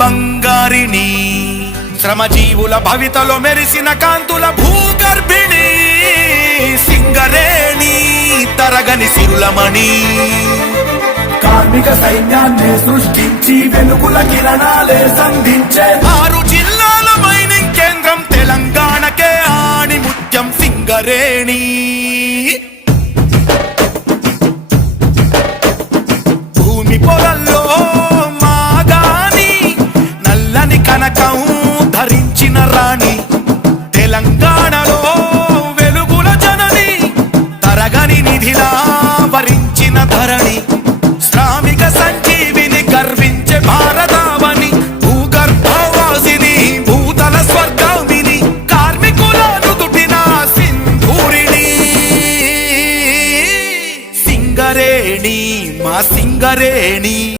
బంగారిని, శ్రమజీవుల భవితలో మెరిసిన కాంతుల భూగర్భిణి, సింగరేణి తరగని సిరులమణి. కార్మిక సైన్యాన్ని సృష్టించి వెలుగుల కిరణాలే సంధించే 6 జిల్లాల మైనింగ్ కేంద్రం తెలంగాణకే ఆణిముత్యం సింగరేణి. భూమి పొరల్లో మాగాని నల్లని కనకం ధరించిన రాణి, తెలంగాణలో వెలుగుల జనని, తరగని నిధిలా వరించిన ధరణి, శ్రామిక సంజీవిని గర్వించే భారతావని, భూగర్భవాసిని భూతల స్వర్గామిని, కార్మికుల నుదుటిన సింధూరిణి. సింగరేణి మా సింగరేణి.